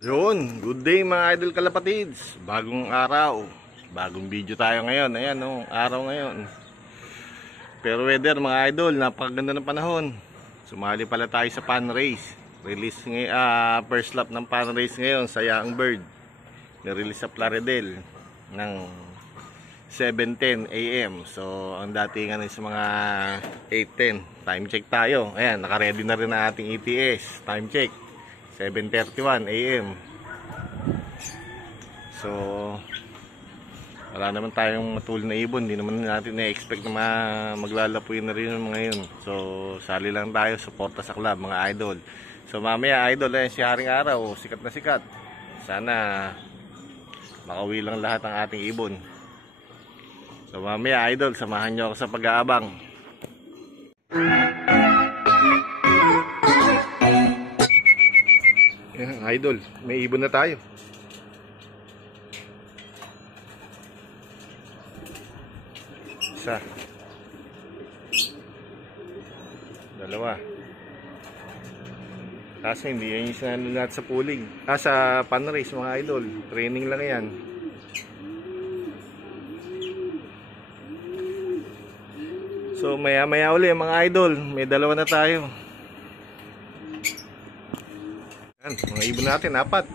Yun, good day mga idol kalapatids. Bagong araw, bagong video tayo ngayon. Ayan araw ngayon. Pero weather mga idol, napakaganda ng panahon. Sumali pala tayo sa pan race. Release first lap ng pan race ngayon sa Young Bird. Nirelease sa Plaridel ng 7:10 AM. So ang datingan is mga 8:10. Time check tayo. Ayan, naka-ready na rin ang ating EPS. Time check 7:31 AM. So wala naman tayong matulog na ibon. Hindi naman natin na-expect na maglalapuin na rin yung mga yun. So sali lang tayo, suporta sa club mga idol. So mamaya idol, si Haring Araw, sikat na sikat. Sana makauwi lang lahat ang ating ibon. So mamaya idol, samahan nyo ako sa pag-aabang. Idol, may ibon na tayo. Isa, dalawa. Kasi hindi yan yung sinanod natin sa pooling. Sa pan race mga idol. Training lang yan. So maya maya uli mga idol, may dalawa na tayo. Yan, mga ibon natin, 4.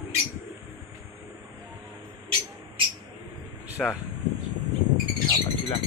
Isa, 4 sila.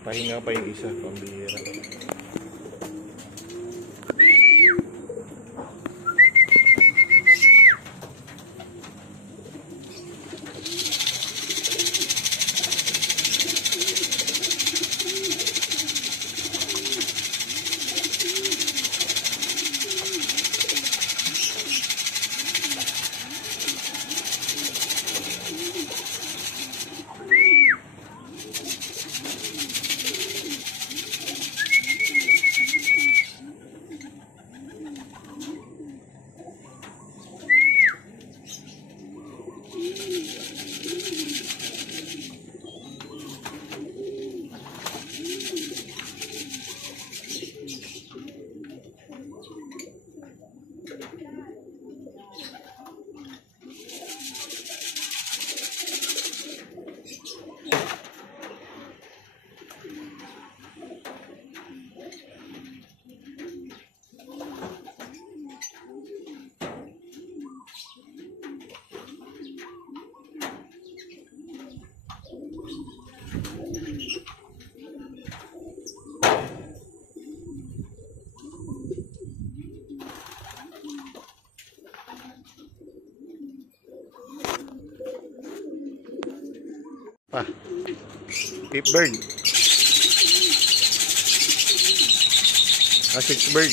Pahinga pa yung isa, pambihira. Pa, tip bird. 6 bird.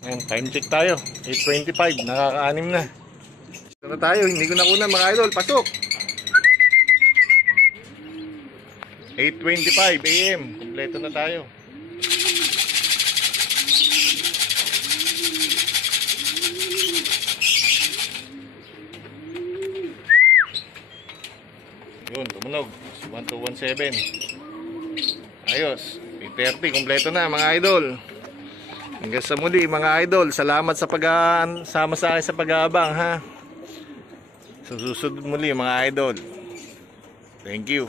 Ayan, time check tayo. 8:25, nakaka-6 na. Ito na tayo, hindi ko nakuna mga idol. Pasok! 8:25 AM, kumpleto na tayo. Yun, tumunog. 1217. Ayos. 8:30, kumpleto na mga idol. Hanggang sa muli mga idol, salamat sa sama sa akin sa pag-aabang ha. Sa susunod muli mga idol. Thank you.